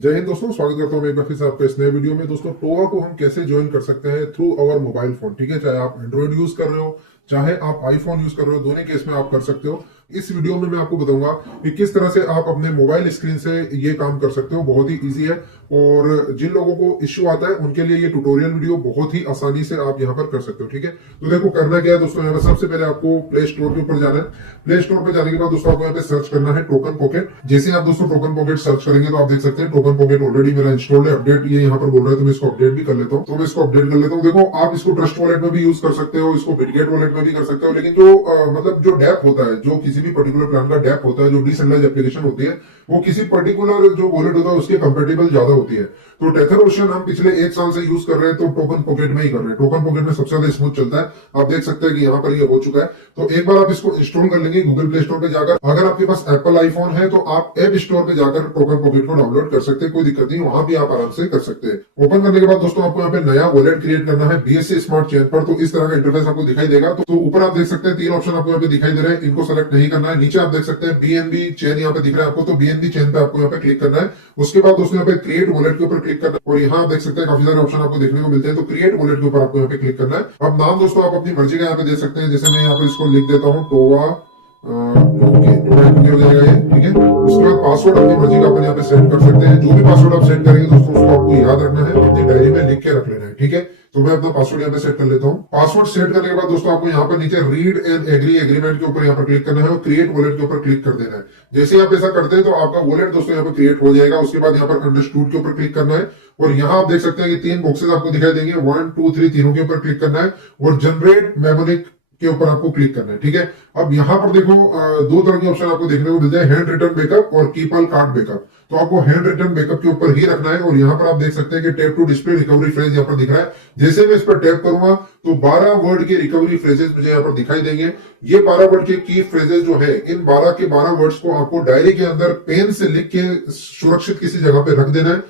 जय हिंद दोस्तों, स्वागत करता हूं मैं एक बार फिर से आपका इस नए वीडियो में। दोस्तों, टोवा को हम कैसे ज्वाइन कर सकते हैं थ्रू अवर मोबाइल फोन। ठीक है, चाहे आप एंड्रॉइड यूज कर रहे हो, चाहे आप आईफोन यूज कर रहे हो, दोनों केस में आप कर सकते हो। इस वीडियो में मैं आपको बताऊंगा कि किस तरह से आप अपने मोबाइल स्क्रीन से ये काम कर सकते हो। बहुत ही इजी है और जिन लोगों को इश्यू आता है उनके लिए ये ट्यूटोरियल वीडियो बहुत ही आसानी से आप यहाँ पर कर सकते हो। ठीक है, तो देखो करना क्या है दोस्तों, यहाँ पर सबसे पहले आपको प्ले स्टोर के ऊपर जाना है। प्ले स्टोर पे जाने के बाद दोस्तों आपको यहाँ पे सर्च करना है टोकन पॉकेट। जैसे आप दोस्तों टोकन पॉकेट सर्च करेंगे तो आप देख सकते हैं टोकन पॉकेट ऑलरेडी मेरा इंस्टॉल्ड है। अपडेट ये यहाँ पर बोल रहा है तो मैं इसको अपडेट भी कर लेता हूँ। तो मैं इसको अपडेट कर लेता हूँ। देखो, आप इसको ट्रस्ट वॉलेट में भी यूज कर सकते हो, इसको बिटगेट वॉलेट में भी कर सकते हो, लेकिन जो मतलब जो डैप होता है, जो किसी भी पर्टिकुलर प्लान का डैप होता है, जो डिसेंट्रलाइज एप्लीकेशन होती है, वो किसी पर्टिकुलर जो वॉलेट होता है उसके कंपेटेबल ज्यादा होती है। तो टेथर ओशन हम पिछले 1 साल से यूज कर रहे हैं तो टोकन पॉकेट में ही कर रहे हैं। टोकन पॉकेट में सबसे ज्यादा स्मूथ चलता है। आप देख सकते हैं कि यहाँ पर ये हो चुका है। तो एक बार आप इसको इंस्टॉल कर लेंगे गूगल प्ले स्टोर पे जाकर। अगर आपके पास एप्पल आईफोन है तो आप ऐप स्टोर पे जाकर टोकन पॉकेट को डाउनलोड कर सकते हैं, कोई दिक्कत नहीं, वहां भी आप आराम से कर सकते हैं। ओपन करने के बाद दोस्तों आपको यहाँ पे नया वॉलेट क्रिएट करना है बीएससी स्मार्ट चेन पर। तो इस तरह का इंटरफेस आपको दिखाई देगा। तो ऊपर आप देख सकते हैं 3 ऑप्शन आपको यहाँ पे दिखाई दे रहे हैं, इनको सेलेक्ट नहीं करना है। नीचे आप देख सकते हैं बीएनबी चेन यहाँ पे दिख रहा है आपको, तो बीएनबी चेन पे आपको यहाँ पे क्लिक करना है। उसके बाद दोस्तों यहाँ पे क्रिएट वॉलेट के ऊपर क्लिक करना है और यहाँ आप देख सकते हैं काफी सारे ऑप्शन आपको देखने को मिलते हैं। तो क्रिएट वॉलेट के ऊपर आपको यहाँ पे क्लिक करना है। अब नाम दोस्तों आप अपनी मर्जी का यहाँ पे दे सकते हैं। जैसे मैं यहाँ पे इसको लिख देता हूँ टोवा, हो जाएगा ये। ठीक है, उसके बाद पासवर्ड अपनी मर्जी का अपन यहाँ पे सेट कर सकते हैं। जो भी पासवर्ड आप सेट करेंगे दोस्तों उसको आपको याद रखना है, अपनी डायरी में लिख के रख लेना है। ठीक है, तो मैं अपना पासवर्ड यहाँ पे सेट कर लेता हूँ। पासवर्ड सेट करने के बाद दोस्तों आपको यहाँ पर नीचे रीड एंड एग्री एग्रीमेंट के ऊपर यहाँ पर क्लिक करना है और क्रिएट वॉलेट के ऊपर क्लिक कर देना है। जैसे आप ऐसा करते हैं तो आपका वॉलेट दोस्तों यहाँ पे क्रिएट हो जाएगा। उसके बाद यहाँ पर अंडरस्टूड के ऊपर क्लिक करना है और यहाँ आप देख सकते हैं कि 3 बॉक्सेस आपको दिखाई देंगे, 1 2 3, तीनों के ऊपर क्लिक करना है और जनरेट मेमोनिक के ऊपर आपको क्लिक करना है। ठीक है, अब यहाँ पर देखो 2 तरह के ऑप्शन आपको देखने को मिलते हैं, हैंड रिटन बैकअप और कीप ऑल कार्ड बैकअप। तो आपको हैंड रिटन बैकअप के ऊपर ही रखना है और यहाँ पर आप देख सकते हैं कि tap to display recovery phrase यहाँ पर दिख रहा है। जैसे मैं इस पर टैप करूंगा तो 12 वर्ड के रिकवरी फ्रेजेस मुझे यहाँ पर दिखाई देंगे। ये 12 वर्ड के की फ्रेजेस जो है, इन 12 के 12 वर्ड्स को आपको डायरी के अंदर पेन से लिख के सुरक्षित किसी जगह पे रख देना है।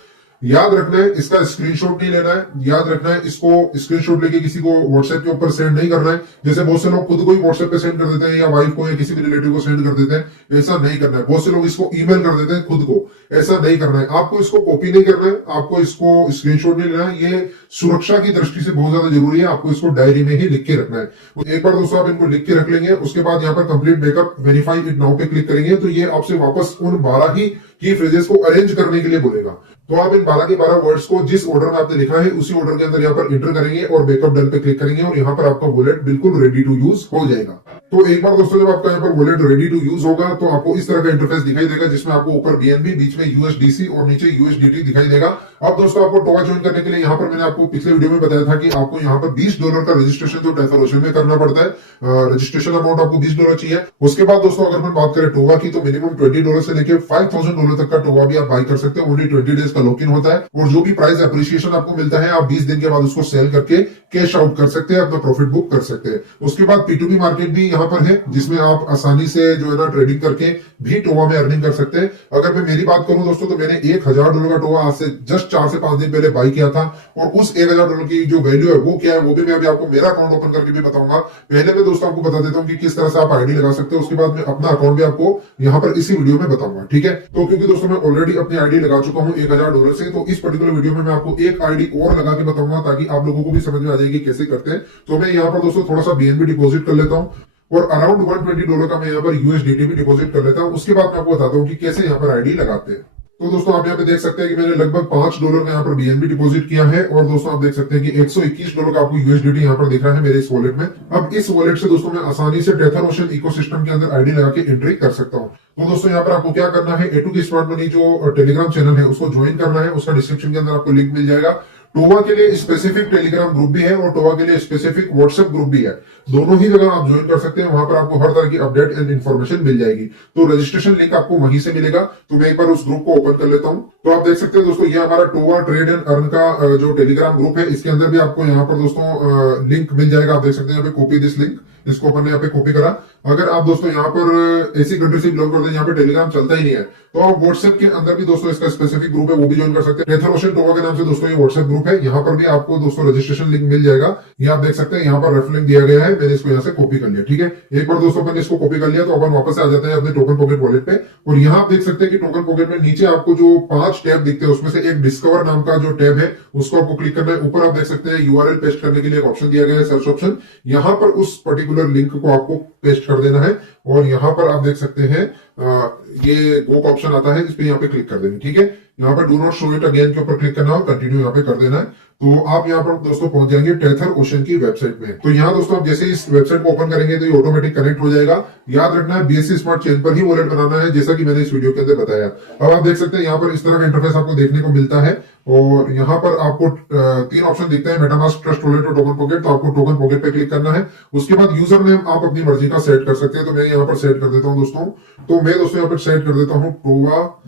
याद रखना है, इसका स्क्रीनशॉट नहीं लेना है। याद रखना है, इसको स्क्रीनशॉट लेके किसी को व्हाट्सएप के ऊपर सेंड नहीं करना है। जैसे बहुत से लोग खुद को ही व्हाट्सएप पे सेंड कर देते हैं या वाइफ को या किसी भी रिलेटिव को सेंड कर देते हैं, ऐसा नहीं करना है। बहुत से लोग इसको ईमेल कर देते हैं खुद को, ऐसा नहीं करना है। आपको इसको कॉपी नहीं करना है, आपको इसको स्क्रीनशॉट नहीं लेना है। ये सुरक्षा की दृष्टि से बहुत ज्यादा जरूरी है। आपको इसको डायरी में ही लिख के रखना है। एक बार दोस्तों आप इनको लिख के रख लेंगे, उसके बाद यहाँ पर complete backup verify it now पे क्लिक करेंगे तो ये आपसे वापस उन 12 ही की फ्रेजेस को अरेंज करने के लिए बोलेगा। तो आप इन 12 के 12 वर्ड्स को जिस ऑर्डर में आपने लिखा है उसी ऑर्डर के अंदर यहाँ पर इंटर करेंगे और बैकअप डन पे क्लिक करेंगे और यहाँ पर आपका वॉलेट बिल्कुल रेडी टू यूज हो जाएगा। तो एक बार दोस्तों जब आपका यहाँ पर वॉलेट रेडी टू यूज होगा तो आपको इस तरह का इंटरफेस दिखाई देगा, जिसमें आपको ऊपर बीएनबी, बीच में यूएसडीसी और नीचे यूएसडीटी दिखाई देगा। अब दोस्तों आपको टोवा ज्वाइन करने के लिए यहाँ पर मैंने आपको पिछले वीडियो में बताया था कि आपको यहाँ पर $20 का रजिस्ट्रेशन जो टेथर ओशन में करना पड़ता है। रजिस्ट्रेशन अमाउंट आपको $20 चाहिए। उसके बाद दोस्तों अगर हम बात करें टोवा की तो मिनिमम $20 से लेकर $5000 तक का टोवा भी आप बाई कर सकते हैं। ओनली 20 डेज का लॉक इन होता है और जो भी प्राइस अप्रिसिएशन आपको मिलता है आप 20 दिन के बाद उसको सेल करके कैश आउट कर सकते हैं, अपना प्रॉफिट बुक कर सकते हैं। उसके बाद P2P मार्केट भी यहाँ पर है, जिसमें आप आसानी से जो है ना ट्रेडिंग करके भी टोवा में अर्निंग कर सकते हैं। अगर मैं मेरी बात करूं दोस्तों तो मैंने $1000 का टोवा आज से जस्ट 4 से 5 दिन पहले बाई किया था और उस $1000 की जो वैल्यू है वो क्या है वो भी मैं अभी आपको मेरा अकाउंट ओपन करके भी बताऊंगा। पहले मैं दोस्तों आपको बता देता हूँ कि किस तरह से आप आईडी लगा सकते हो, उसके बाद मैं अपना अकाउंट भी आपको यहाँ पर इसी वीडियो में बताऊंगा। ठीक है, तो क्योंकि दोस्तों मैं ऑलरेडी अपनी आईडी लगा चुका हूँ $1000 से, तो इस पर्टिकुलर वीडियो में मैं आपको एक आईडी और लगा के बताऊंगा ताकि आप लोगों को भी समझ में आ जाएगी कैसे करते हैं। तो मैं यहाँ पर दोस्तों थोड़ा सा बीएनबी डिपॉजिट कर लेता हूँ और अराउंड $120 का मैं यहाँ पर यूएसडीटी भी डिपॉजिट कर लेता हूँ। उसके बाद मैं आपको बताता हूँ कि कैसे यहाँ पर आईडी लगाते हैं। तो दोस्तों आप यहाँ पे देख सकते हैं कि मैंने लगभग $5 का यहाँ पर बीएनबी डिपॉजिट किया है और दोस्तों आप देख सकते हैं कि $121 का आपको यूएसडीटी यहाँ पर दिख रहा है मेरे इस वॉलेट में। अब इस वॉलेट से दोस्तों मैं आसानी से टेथर ओशन इकोसिस्टम के अंदर आईडी लगा के एंट्री कर सकता हूँ। तो दोस्तों यहाँ पर आपको क्या करना है, A2K स्मार्ट मनी जो टेलीग्राम चैनल है उसको ज्वाइन करना है। उसका डिस्क्रिप्शन के अंदर आपको लिंक मिल जाएगा। टोवा के लिए स्पेसिफिक टेलीग्राम ग्रुप भी है और टोवा के लिए स्पेसिफिक व्हाट्सएप ग्रुप भी है। दोनों ही जगह आप ज्वाइन कर सकते हैं, वहां पर आपको हर तरह की अपडेट एंड इन्फॉर्मेशन मिल जाएगी। तो रजिस्ट्रेशन लिंक आपको वहीं से मिलेगा। तो मैं एक बार उस ग्रुप को ओपन कर लेता हूं। तो आप देख सकते हैं दोस्तों ये हमारा टोवा ट्रेड एंड अर्न का जो टेलीग्राम ग्रुप है, इसके अंदर भी आपको यहाँ पर दोस्तों लिंक मिल जाएगा। आप देख सकते हैं यहाँ पे कॉपी दिस लिंक, इसको अपन ने यहाँ पे कॉपी करा। अगर आप दोस्तों यहाँ पर ऐसी कंट्री से बिलोंग करते हैं यहाँ पे टेलीग्राम चलता ही नहीं है, तो आप व्हाट्सएप के अंदर भी दोस्तों इसका स्पेसिफिक ग्रुप है वो भी ज्वाइन कर सकते हैं। टेथर ओशन टोवा के नाम से दोस्तों ये व्हाट्सएप ग्रुप है, यहाँ पर भी आपको दोस्तों रजिस्ट्रेशन लिंक मिल जाएगा। ये आप देख सकते हैं यहाँ पर रेफर लिंक दिया गया है, मैंने इसको यहाँ से कॉपी कर लिया। ठीक है, एक बार दोस्तों अपन इसको कॉपी कर लिया तो अपन वापस आ जाते हैं अपने टोकन पॉकेट वॉलेट पे। और यहाँ आप देख सकते हैं कि टोकन पॉकेट में नीचे आपको जो 5 टैब दिखते हैं उसमें से एक डिस्कवर नाम का जो टैब है उसको आपको क्लिक करना है। ऊपर आप देख सकते हैं यूआरएल पेस्ट करने के लिए एक ऑप्शन दिया गया है, सर्च ऑप्शन। यहाँ पर उस पर्टिकुलर लिंक को आपको पेस्ट कर देना है और यहाँ पर आप देख सकते हैं ये गो का ऑप्शन आता है, इस पे यहाँ पे क्लिक कर देंगे। ठीक है, यहाँ पर do not show it again के ऊपर क्लिक करना है और कंटिन्यू यहाँ पे कर देना है। तो आप यहाँ पर दोस्तों पहुंच जाएंगे टेथर ओशन की वेबसाइट में। तो यहाँ दोस्तों आप जैसे इस वेबसाइट को ओपन करेंगे तो ये ऑटोमेटिक कनेक्ट हो जाएगा। याद रखना है BSC स्मार्ट चेन पर ही वॉलेट बनाना है, जैसा कि मैंने इस वीडियो के अंदर बताया। अब आप देख सकते हैं यहाँ पर इस तरह का इंटरफेस आपको देखने को मिलता है और यहाँ पर आपको 3 ऑप्शन दिखते हैं, मेटामास्क, ट्रस्ट वॉलेट और टोकन पॉकेट। तो आपको टोकन पॉकेट पे क्लिक करना है। उसके बाद यूजर नेम आप अपनी मर्जी का सेट कर सकते हैं। तो मैं यहाँ पर सेट कर देता हूँ दोस्तों, तो मैं दोस्तों यहाँ पर सेट कर देता हूँ टोवा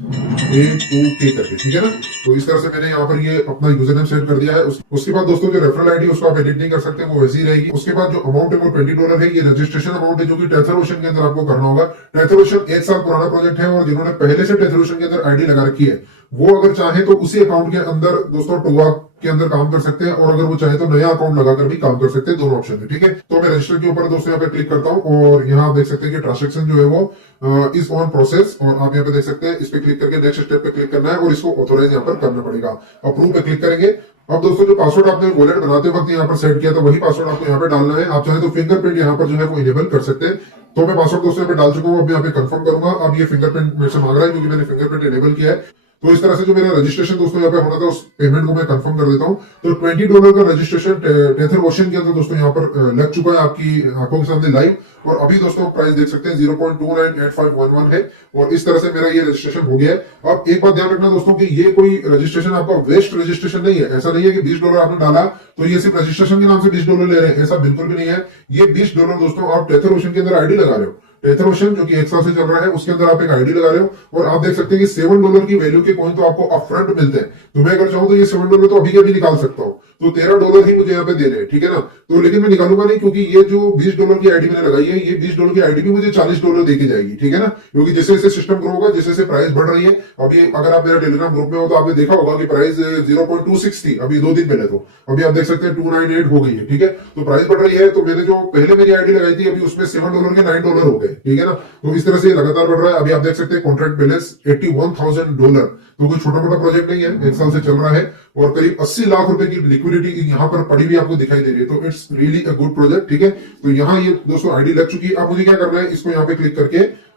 A2K करके। ठीक है ना, तो इस तरह से मैंने यहाँ पर ये अपना यूजर नेम सेट कर दिया है। उसके बाद दोस्तों जो रेफरल आईडी उसको आप एडिट नहीं कर सकते, वो वैसी रहेगी। उसके बाद जो अमाउंट है वो $20 है, ये रजिस्ट्रेशन अमाउंट है जो कि टेथर ओशन के अंदर आपको करना होगा। टेथर ओशन 1 साल पुराना प्रोजेक्ट है और जिन्होंने पहले से टेथर ओशन के अंदर आईडी लगा रखी है वो अगर चाहे तो उसी अकाउंट के अंदर दोस्तों टोवा के अंदर काम कर सकते हैं और अगर वो चाहे तो नया अकाउंट लगाकर भी काम कर सकते हैं, दोनों ऑप्शन है। ठीक है, तो मैं रजिस्टर के ऊपर दोस्तों यहाँ पे क्लिक करता हूँ और यहाँ आप देख सकते हैं कि ट्रांजेक्शन जो है वो इज ऑन प्रोसेस और आप यहाँ पे देख सकते हैं इस पे क्लिक करके नेक्स्ट स्टेप पे क्लिक करना है और इसको ऑथोराइज यहाँ पर करना पड़ेगा। अप्रूव पे क्लिक करेंगे। अब दोस्तों जो पासवर्ड आपने वॉलेट बनाते वक्त यहाँ पर सेट किया था वही पासवर्ड आपको यहाँ पे डालना है। आप चाहे तो फिंगरप्रिंट यहाँ पर जो है वो इनेबल कर सकते हैं। तो मैं पासवर्ड दोस्तों यहाँ पे डाल चुका हूँ, अब यहाँ पे कंफर्म करूंगा। अब ये फिंगरप्रिंट मेरे से मांग रहा है क्योंकि मैंने फिंगरप्रिंट इनेबल किया है। तो इस तरह से जो मेरा रजिस्ट्रेशन दोस्तों यहाँ पे होना था उस पेमेंट को मैं कंफर्म कर देता हूँ। तो $20 का रजिस्ट्रेशन टेथर ओशन के अंदर दोस्तों यहाँ पर लग चुका है आपकी आंखों के सामने लाइव। और अभी दोस्तों प्राइस देख सकते हैं 0.298511 है और इस तरह से मेरा ये रजिस्ट्रेशन हो गया है। अब एक बात ध्यान रखना दोस्तों कि ये कोई रजिस्ट्रेशन आपका वेस्ट रजिस्ट्रेशन नहीं है। ऐसा नहीं है कि $20 आपने डाला तो ये सिर्फ रजिस्ट्रेशन के नाम से $20 ले रहे हैं, ऐसा बिल्कुल भी नहीं है। ये $20 दोस्तों आप टेथर ओशन के अंदर आईडी लगा रहे हो। टेथर ओशन जो कि 1 साल से चल रहा है उसके अंदर आप एक आईडी लगा रहे हो और आप देख सकते हैं कि $7 की वैल्यू के कॉइन तो आपको अपफ्रंट मिलते हैं। तो मैं अगर चाहूं तो ये $7 तो अभी के अभी निकाल सकता हूँ, तो $13 ही मुझे यहाँ पे देने हैं। ठीक है ना, तो लेकिन मैं निकालूंगा नहीं क्योंकि ये जो $20 की आईडी मैंने लगाई है ये $20 की आईडी भी मुझे $40 देके जाएगी। ठीक है ना, क्योंकि जैसे जैसे सिस्टम ग्रो होगा, जैसे जैसे प्राइस बढ़ रही है। अभी अगर आप मेरा टेलीग्राम ग्रुप में हो तो आपने देखा होगा कि प्राइस 0.26 थी अभी 2 दिन पहले, तो अभी आप देख सकते हैं 298 हो गई है। ठीक है, तो प्राइस बढ़ रही है। तो मैंने जो पहले मेरी आईडी लगाई थी अभी उसमें $7 के $9 हो गए। ठीक है ना, तो इस तरह से लगातार बढ़ रहा है। अभी आप देख सकते हैं कॉन्ट्रैक्ट बैलेंस $81,000, तो कोई छोटा मोटा प्रोजेक्ट नहीं है, 1 साल से चल रहा है और करीब 80 लाख रुपए की लिक्विडिटी यहाँ पर पड़ी हुई आपको दिखाई दे रही है। तो it's really a good project. ठीक है, तो यहाँ ये दोस्तों आईडी लग चुकी है। अब मुझे क्या करना है, इसको यहाँ पे क्लिक करके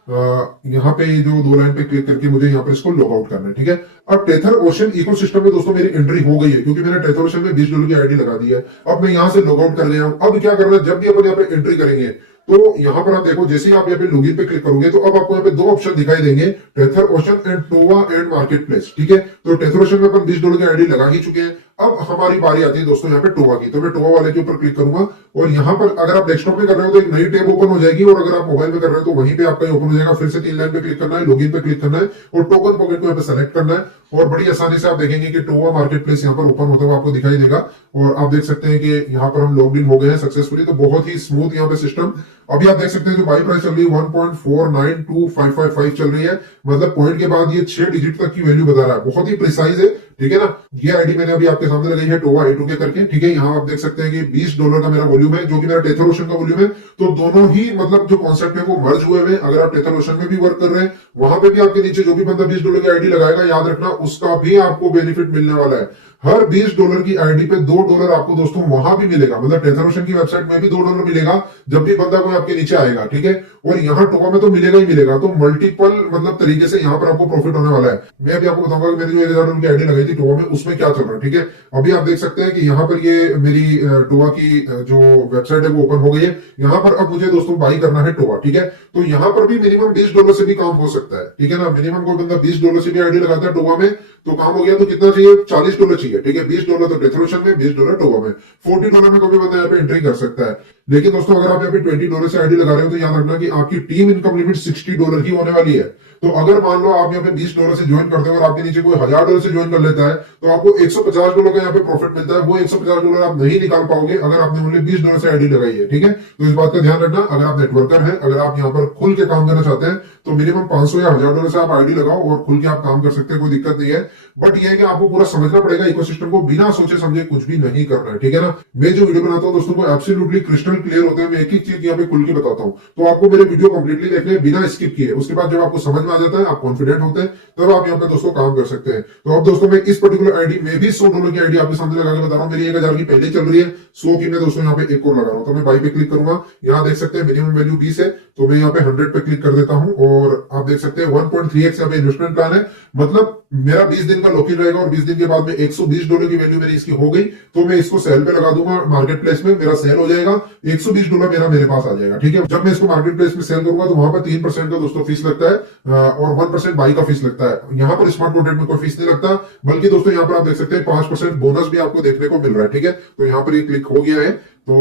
यहाँ पे जो 2 लाइन पे क्लिक करके मुझे यहाँ पे इसको लॉग आउट करना है। ठीक है, अब टेथर ओशन इकोसिस्टम में दोस्तों मेरी एंट्री हो गई है क्योंकि मैंने टेथर ओशन में $20 की आईडी लगा दी है। अब मैं यहाँ से लॉग आउट कर गया हूँ। अब क्या करना है, जब भी अपन यहाँ पे एंट्री करेंगे तो यहाँ पर आप देखो जैसे ही आप यहाँ पे लॉगिन पे क्लिक करोगे तो अब आपको यहाँ पे 2 ऑप्शन दिखाई देंगे, tether ocean and Toba and market place. ठीक है, तो टेथर ओशन में अपन $20 की आईडी लगा ही चुके हैं। अब हमारी बारी आती है दोस्तों यहाँ पे टोवा की। तो मैं टोवा वाले के ऊपर क्लिक करूंगा और यहाँ पर अगर आप डेस्कटॉप में कर रहे हो तो एक नई टैब ओपन हो जाएगी और अगर आप मोबाइल में कर रहे हो तो वहीं पे आपका ओपन हो जाएगा। फिर से 3 लाइन पे क्लिक करना है, लॉगिन पे क्लिक करना है और टोकन पॉकेट को यहाँ पे सेलेक्ट करना है और बड़ी आसानी से आप देखेंगे कि टोवा मार्केट प्लेस यहाँ पर ओपन होता हुआ आपको दिखाई देगा। और आप देख सकते हैं कि यहाँ पर हम लॉग इन हो गए हैं सक्सेसफुली। तो बहुत ही स्मूथ यहाँ पे सिस्टम। अभी आप देख सकते हैं जो बाई प्राइस चल रही है 1.492555 चल रही है, मतलब पॉइंट के बाद ये 6 डिजिट तक की वैल्यू बता रहा है, बहुत ही प्रिसाइज है। ठीक है ना, ये आईडी मैंने अभी आपके सामने लगाई है टोवा A2K करके। ठीक है, यहाँ आप देख सकते हैं कि $20 का मेरा वॉल्यूम है जो कि मेरा टेथर ओशन का वॉल्यूम है। तो दोनों ही मतलब जो कॉन्सेप्ट है वो मर्ज हुए हुए। अगर आप टेथर ओशन में भी वर्क कर रहे हैं वहां पे भी आपके नीचे जो भी बंदा $20 की आईडी लगाएगा, याद रखना उसका भी आपको बेनिफिट मिलने वाला है। हर $20 की आईडी पे $2 आपको दोस्तों वहां भी मिलेगा, मतलब टेथर ओशन की वेबसाइट में भी $2 मिलेगा जब भी बंदा कोई आपके नीचे आएगा। ठीक है, और यहाँ टोवा में तो मिलेगा ही मिलेगा। तो मल्टीपल मतलब तरीके से यहाँ पर आपको प्रॉफिट होने वाला है। मैं अभी आपको बताऊंगा कि मैंने जो $1000 की आईडी लगाई थी टोवा में उसमें क्या चल रहा है। ठीक है, अभी आप देख सकते हैं कि यहाँ पर ये मेरी टोवा की जो वेबसाइट है वो ओपन हो गई है। यहाँ पर अब मुझे दोस्तों बाई करना है टोवा। ठीक है, तो यहाँ पर भी मिनिमम $20 से भी काम हो सकता है। ठीक है ना, मिनिमम कोई बंदा $20 से भी आईडी लगाता है टोवा में तो काम हो गया। तो कितना चाहिए, $40 चाहिए। ठीक है, $20 तो टेथर ओशन में, $20 टोवा में, $40 में कोई बंदा यहाँ पे एंट्री कर सकता है। लेकिन दोस्तों अगर आप यहाँ पे $20 से आईडी लगा रहे हो तो याद रखना कि आपकी टीम इनकम लिमिट $60 ही होने वाली है। तो अगर मान लो आप यहाँ पे $20 से ज्वाइन करते हो और आपके नीचे कोई $1000 से ज्वाइन कर लेता है, तो आपको $150 का यहाँ पे प्रॉफिट मिलता है। वो $150 आप नहीं निकाल पाओगे अगर आपने ओनली $20 से आईडी लगाई है, ठीक है। तो इस बात का ध्यान रखना। अगर आप नेटवर्कर हैं, अगर आप यहाँ पर खुल के काम करना चाहते हैं, तो मिनिमम 500 या $1000 से आप आईडी लगाओ और खुल के आप काम कर सकते हैं, कोई दिक्कत नहीं है। बट ये है कि आपको पूरा समझना पड़ेगा इकोसिस्टम को, बिना सोचे समझे कुछ भी नहीं करना है, ठीक है ना। मैं जो वीडियो बनाता हूँ दोस्तों वो एब्सोल्युटली क्रिस्टल क्लियर होते हैं। मैं एक एक चीज यहाँ पे खुल के बताता हूँ, तो आपको मेरे वीडियो कंप्लीटली देखने बिना स्किप किए। उसके बाद जब आपको समझ में आ जाता है, आप कॉन्फिडेंट होते हैं, तब आप यहाँ पे दोस्तों काम कर सकते हैं। तो अब दोस्तों मैं इस पर्टिकुलर आईडी में भी $100 की आईडी आपके सामने लगा के बता रहा हूँ। मेरी 1000 की पहले चल रही है, 100 की मैं दोस्तों यहाँ पे एक और लगा रहा हूँ। तो मैं बाई पे क्लिक करूंगा, यहाँ देख सकते हैं मिनिमम वैल्यू 20 है, तो मैं यहाँ पे 100 पे क्लिक कर देता हूँ और आप देख सकते हैं 1.3x यहाँ पे इन्वेस्टमेंट प्लान है। मतलब मेरा 20 दिन का लॉक इन रहेगा और 20 दिन के बाद में $120 की वैल्यू मेरी इसकी हो गई, तो मैं इसको सेल पे लगा दूंगा मार्केट प्लेस में, मेरा सेल हो जाएगा, $120 मेरे पास आ जाएगा, ठीक है। जब मैं इसको मार्केट प्लेस में सेल करूंगा तो वहां पर 3% का दोस्तों फीस लगता है और 1% बाई का फीस लगता है। यहाँ पर स्मार्ट कॉन्ट्रैक्ट में कोई फीस नहीं लगता, बल्कि दोस्तों यहाँ पर आप देख सकते हैं 5% बोनस भी आपको देखने को मिल रहा है, ठीक है। तो यहाँ पर ये क्लिक हो गया है, तो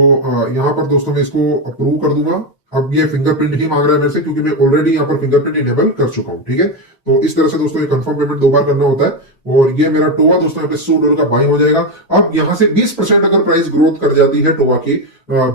यहाँ पर दोस्तों मैं इसको अप्रूव कर दूंगा। अब ये फिंगरप्रिंट ही मांग रहा है मेरे से, क्योंकि मैं ऑलरेडी यहाँ पर फिंगरप्रिंट इनेबल कर चुका हूँ, ठीक है। तो इस तरह से दोस्तों ये कंफर्म पेमेंट 2 बार करना होता है और ये मेरा टोवा दोस्तों यहाँ पे $100 का बाई हो जाएगा। अब यहाँ से 20% अगर प्राइस ग्रोथ कर जाती है टोवा की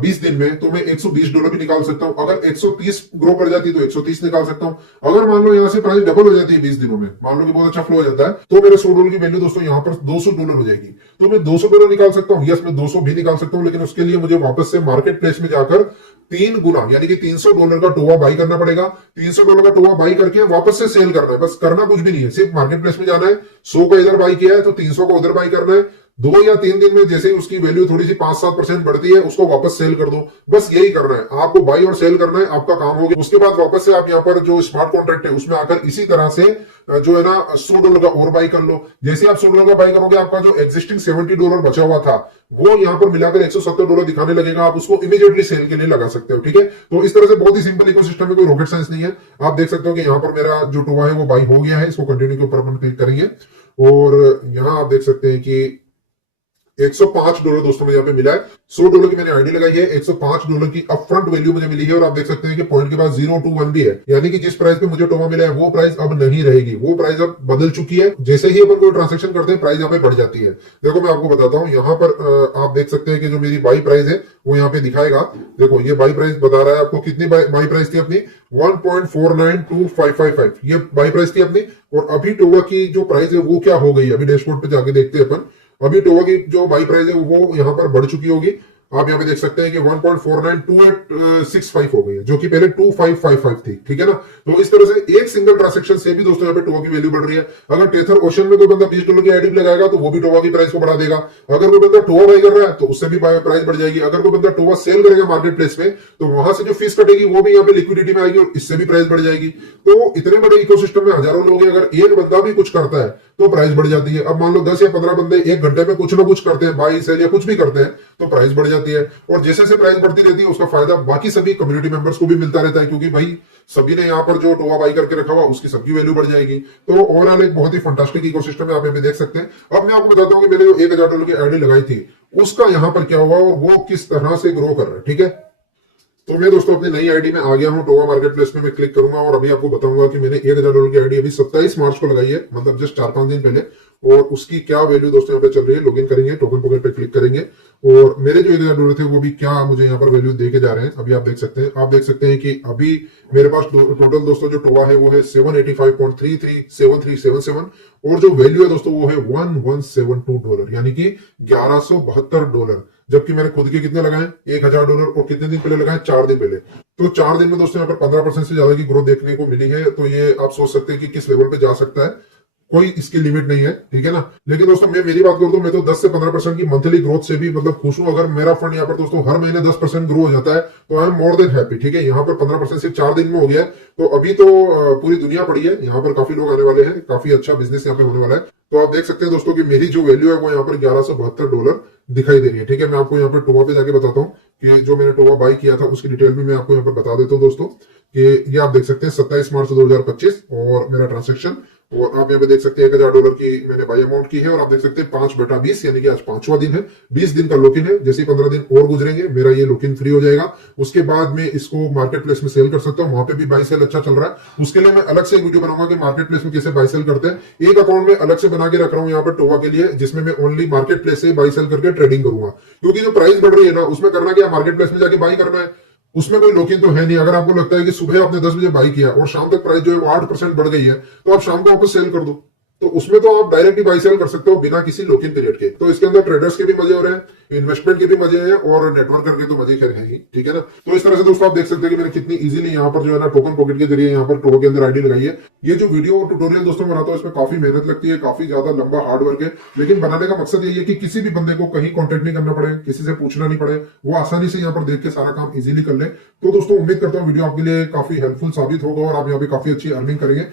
20 दिन में, तो मैं $120 भी निकाल सकता हूँ। अगर 130 ग्रो कर जाती है तो 130 निकाल सकता हूँ। अगर मान लो यहाँ से प्राइस डबल हो जाती है 20 दिनों में, मान लो कि बहुत अच्छा फ्लो हो जाता है, तो मेरे $100 की वैल्यू दोस्तों यहाँ पर $200 हो जाएगी। तो मैं $200 निकाल सकता हूँ, यस मैं 200 भी निकाल सकता हूँ, लेकिन उसके लिए मुझे वापस से मार्केट प्लेस में जाकर 3 गुना यानी कि $300 का टोवा बाई करना पड़ेगा। $300 का टोवा बाई करके वापस से सेल करना है, बस करना कुछ भी नहीं है, सिर्फ मार्केट प्लेस में जाना है। 100 का इधर बाई किया है तो 300 का उधर बाई करना है। 2 या 3 दिन में जैसे ही उसकी वैल्यू थोड़ी सी 5-7% बढ़ती है, उसको वापस सेल कर दो। बस यही करना है आपको, बाई और सेल करना है, आपका काम हो गया। उसके बाद वापस से आप यहाँ पर जो स्मार्ट कॉन्ट्रैक्ट है उसमें आकर इसी तरह से जो है ना $100 का और बाई कर लो। जैसे आप $100 का बाई करोगे, आपका जो एग्जिस्टिंग $70 बचा हुआ था वो यहाँ पर मिलाकर $170 दिखाने लगेगा। आप उसको इमीडिएटली सेल के लिए लगा सकते हो, ठीक है। तो इस तरह से बहुत ही सिंपल इकोसिस्टम में, कोई रॉकेट साइंस नहीं है। आप देख सकते हो कि यहाँ पर मेरा जो टोवा है वो बाई हो गया है। इसको कंटिन्यू के ऊपर अपन क्लिक करेंगे और यहाँ आप देख सकते हैं कि $105 दोस्तों में यहाँ पे मिला है। $100 की मैंने आईडी लगाई है, $105 की अपफ्रंट वैल्यू मुझे मिली है और आप देख सकते हैं कि पॉइंट के बाद 0 to 1 भी है, यानी कि जिस प्राइस पे मुझे टोवा मिला है वो प्राइस अब नहीं रहेगी, वो प्राइस अब बदल चुकी है। जैसे ही अपन कोई ट्रांजेक्शन करते हैं प्राइस यहाँ पे बढ़ जाती है। देखो मैं आपको बताता हूँ, यहाँ पर आप देख सकते हैं कि जो मेरी बाई प्राइस है वो यहाँ पे दिखाएगा। देखो ये बाई प्राइस बता रहा है आपको कितनी बाई प्राइस थी अपनी, 1.492555 ये बाई प्राइस थी अपनी। और अभी टोवा की जो प्राइस है वो क्या हो गई, अभी डैशबोर्ड पे जाके देखते हैं अपन। अभी टोवा की जो बाई प्राइस है वो यहाँ पर बढ़ चुकी होगी। आप यहाँ पे देख सकते हैं कि 1.492865 हो गई है, जो कि पहले 2555 थी, ठीक है ना। तो इस तरह से एक सिंगल ट्रांजेक्शन से भी दोस्तों यहाँ पे टोवा की वैल्यू बढ़ रही है। अगर टेथर ओशन में कोई बंदा $20 की आईडी लगाएगा तो वो भी टोवा की प्राइस को बढ़ा देगा। अगर कोई बंदा टोवा बाई कर रहा है तो उससे भी प्राइस बढ़ जाएगी। अगर कोई बंदा टोवा सेल करेगा मार्केट प्लेस में तो वहां से जो फीस कटेगी वो भी यहाँ पे लिक्विडिटी में आएगी और इससे भी प्राइस बढ़ जाएगी। तो इतने बड़े इकोसिस्टम में हजारों लोग हैं, अगर एक बंदा भी कुछ करता है तो प्राइस बढ़ जाती है। अब मान लो 10 या 15 बंदे एक घंटे में कुछ ना कुछ करते हैं, बाई सेल या कुछ भी करते हैं, तो प्राइस बढ़ जाती है। और जैसे जैसे प्राइस बढ़ती रहती है उसका फायदा बाकी सभी कम्युनिटी मेंबर्स को भी मिलता रहता है, क्योंकि भाई सभी ने यहाँ पर जो टोवा बाई करके रखा हुआ उसकी सबकी वैल्यू बढ़ जाएगी। तो ओवरऑल एक बहुत ही फंटास्टिक इकोसिस्टम है, आप यहाँ पे देख सकते हैं। अब मैं आपको बताता हूँ कि मैंने जो $1000 की आईडी लगाई थी उसका यहाँ पर क्या हुआ और वो किस तरह से ग्रो कर रहा है, ठीक है। तो मैं दोस्तों अपनी नई आईडी में आ गया हूं, टोवा मार्केट प्लेस में मैं क्लिक करूंगा और अभी आपको बताऊंगा कि मैंने $1000 की आईडी अभी 27 मार्च को लगाई है, मतलब जस्ट 4-5 दिन पहले। और उसकी क्या वैल्यू दोस्तों यहाँ पे चल रही है, लॉगिन करेंगे, टोकन पॉकेट पे क्लिक करेंगे और मेरे जो $1000 थे वो भी क्या मुझे यहाँ पर वैल्यू देके जा रहे हैं। अभी आप देख सकते हैं, आप देख सकते हैं कि अभी मेरे पास टोटल दोस्तों जो टोवा है वो है $785.337377 और जो वैल्यू है दोस्तों वो है $1172, यानी कि $1172। जबकि मैंने खुद के कितने लगाए, $1000 और कितने दिन पहले लगाए, 4 दिन पहले। तो 4 दिन में दोस्तों यहाँ पर 15% से ज्यादा की ग्रोथ देखने को मिली है। तो ये आप सोच सकते हैं कि किस लेवल पे जा सकता है, कोई इसकी लिमिट नहीं है, ठीक है ना। लेकिन दोस्तों मैं मेरी बात करूं तो मैं तो 10 से 15% की मंथली ग्रोथ से भी मतलब खुश हूं। अगर मेरा फंड यहाँ पर दोस्तों हर महीने 10% ग्रो हो जाता है तो I am more than happy, ठीक है। यहाँ पर 15% सिर्फ 4 दिन में हो गया है। तो अभी तो पूरी दुनिया पड़ी है, यहाँ पर काफी लोग आने वाले हैं, काफी अच्छा बिजनेस यहाँ पे होने वाला है। तो आप देख सकते हैं दोस्तों कि मेरी जो वैल्यू है वो यहाँ पर $1172 दिखाई दे रही है, ठीक है। मैं आपको यहाँ पर टोवा पे जाके बताता हूँ कि जो मैंने टोवा बाई किया था उसकी डिटेल भी मैं आपको यहाँ पर बता देता हूँ दोस्तों कि ये आप देख सकते हैं 27 मार्च 2025 और मेरा ट्रांजेक्शन और आप यहाँ पे देख सकते हैं $1000 की मैंने बाई अमाउंट की है, और आप देख सकते हैं 5/20 यानी कि आज 5वां दिन है, 20 दिन का लॉक इन है। जैसे 15 दिन और गुजरेंगे मेरा ये लॉक इन फ्री हो जाएगा, उसके बाद मैं इसको मार्केट प्लेस में सेल कर सकता हूँ। वहां पे भी बाई सेल अच्छा चल रहा है, उसके लिए मैं अलग से एक वीडियो बनाऊंगा कि मार्केट प्लेस में कैसे बाई सेल करते हैं। एक अकाउंट में अलग से बना के रख रहा हूँ यहाँ पर टोवा के लिए, जिसमें मैं ओनली मार्केट प्लेस से बाई सेल करके ट्रेडिंग करूंगा, क्योंकि जो प्राइस बढ़ रही है ना उसमें करना क्या, मार्केट प्लेस में जाके बाई करना है, उसमें कोई लॉक इन तो है नहीं। अगर आपको लगता है कि सुबह आपने 10 बजे बाई किया और शाम तक प्राइस जो है वो 8% बढ़ गई है, तो आप शाम को वापस सेल कर दो, तो उसमें तो आप डायरेक्टली बाई सेल कर सकते हो बिना किसी लॉक इन पीरियड के। तो इसके अंदर ट्रेडर्स के भी मजे हो रहे हैं, इन्वेस्टमेंट के भी मजे हैं, और नेटवर्क करके तो मजे खैर है ही, ठीक है ना। तो इस तरह से दोस्तों आप देख सकते हैं कि मैंने कितनी इजीली यहाँ पर जो है ना टोकन पॉकेट के जरिए यहाँ पर टोकन के अंदर आईडी लगाई है। ये जो वीडियो ट्यूटोरियल दोस्तों बनाता हूँ इसमें काफी मेहनत लगती है, काफी ज्यादा लंबा हार्ड वर्क है, लेकिन बनाने का मकसद यही है कि किसी भी बंदे को कहीं कॉन्टेक्ट नहीं करना पड़े, किसी से पूछना नहीं पड़े, वो आसानी से यहाँ पर देख के सारा काम इजीली कर ले। तो दोस्तों उम्मीद करता हूँ वीडियो आपके लिए काफी हेल्पफुल साबित होगा और आप यहाँ पे काफी अच्छी अर्निंग करेंगे।